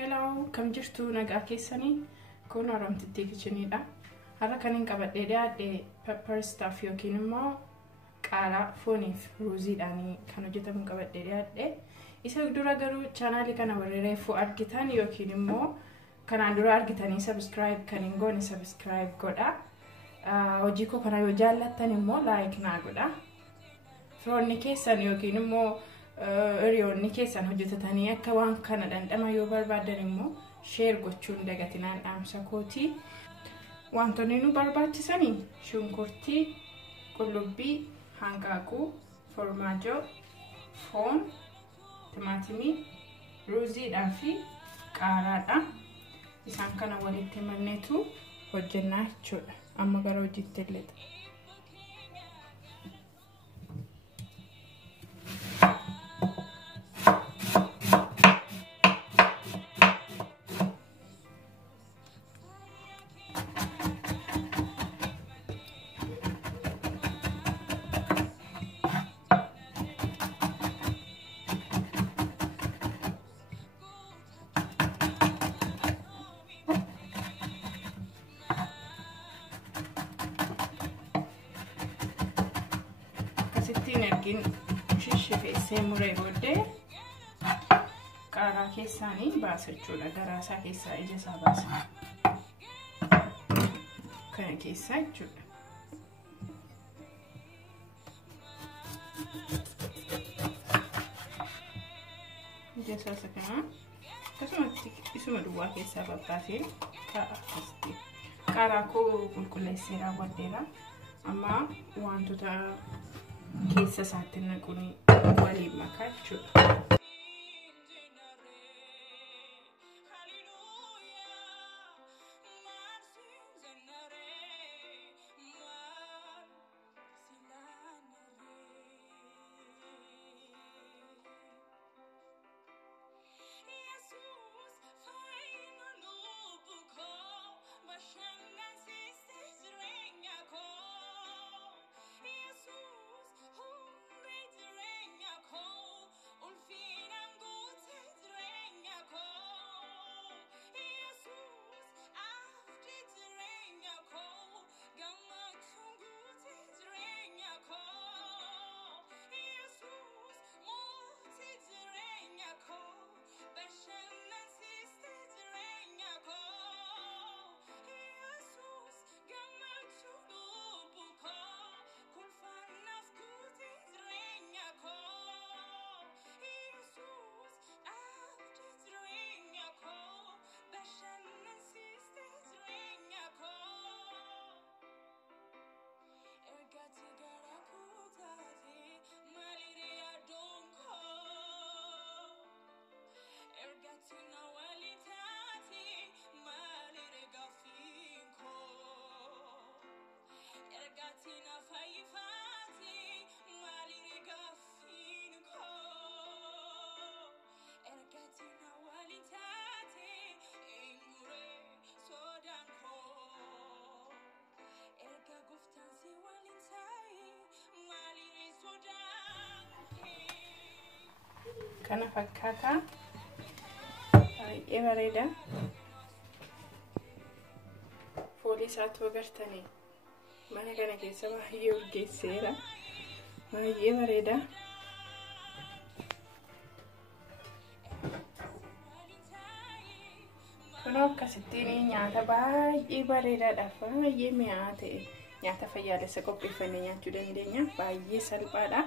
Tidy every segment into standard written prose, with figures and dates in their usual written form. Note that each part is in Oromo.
Hello, kam jirtu nagaa keessanii kun Oromtitti kitchenidha. Har'a kan hin qabadhee dhiyaadhe pepper stuff yookiin immoo qaaraa fooniif ruuziidhaan kan hojjetamu qabadhee dhiyaadhe. Isa dura garuu chaanaalii kana warra reefuu argitan yookiin immoo kanaan dura argitanii subscribe kan hin goone subscribe godha. Hojii koo kana yoo jaallattan immoo like naa godha. Firoonni keessan yookiin immoo hiriyoonni keessan hojjetatanii akka waan kana dhandhama yoo barbaadan immoo share gochuun dagatinaan dhaamsa kooti. Wantoonni nu barbaachisanii shunkurtii, qullubbii, hanqaaquu, formaajoo, foon, timaatimii, ruuziidhaa fi qaaraadha. Isaan kana walitti maneetu hojjennaa jechuudha. Amma gara hojiitti illeeta. Sittiin ergin shishifeessee muree booddee qaaraa keessaanii baasa jechuudha. Garaasaa keessaa ija isaa baasa. Kana keessaa jechuudha. Ija isaa isa kana akkasumatti isuma duwwaa keessaa babbaasee akkasitti. Qaaraa koo qulqulleessee raawwadheera. Amma wantoota keessa isaatti naquun waliin makaa jechuudha. Kana fakkaata baay'ee bareeda. Foolii isaatu agartanii mana kana keessa baay'ee urgeesseera. Baay'ee bareeda. Kun akkasittiin nyaata baay'ee bareedaadhaaf baay'ee mi'aa ta'e nyaata fayyaalessa qopheeffannee nyaachuu dandeenya. Baay'ee salphaadha.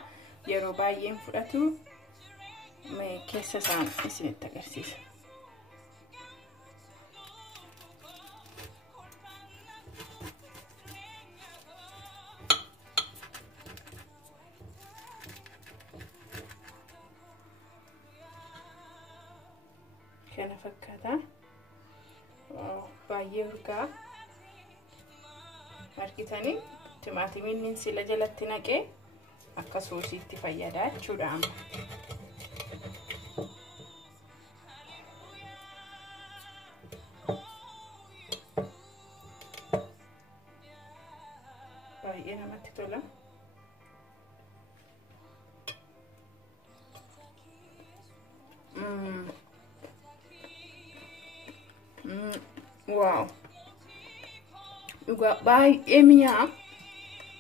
Yeroo baay'een fudhatu. Keessa isaan isinitti agarsiisa. Kana fakkaata. Baay'ee urgaa. Argitanii timaatimiin sila jalatti naqee akka soosiitti fayyada jechuudha amma. Baay'ee namatti tola. Wow. Dhugaa baay'ee mi'aa.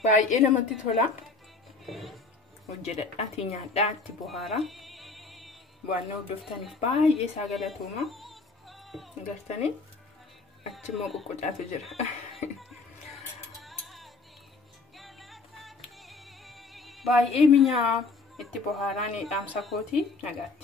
Baay'ee namatti tola. Hojjedhadhaatii nyaadhaatti bohaara. Waan hordoftaniif baay'ee isaa galatooma. Gartanii achimmoo qoqqocaatu jira. Baay'ee mi'aa itti bohaaraan dhaamsa kooti nagaatti.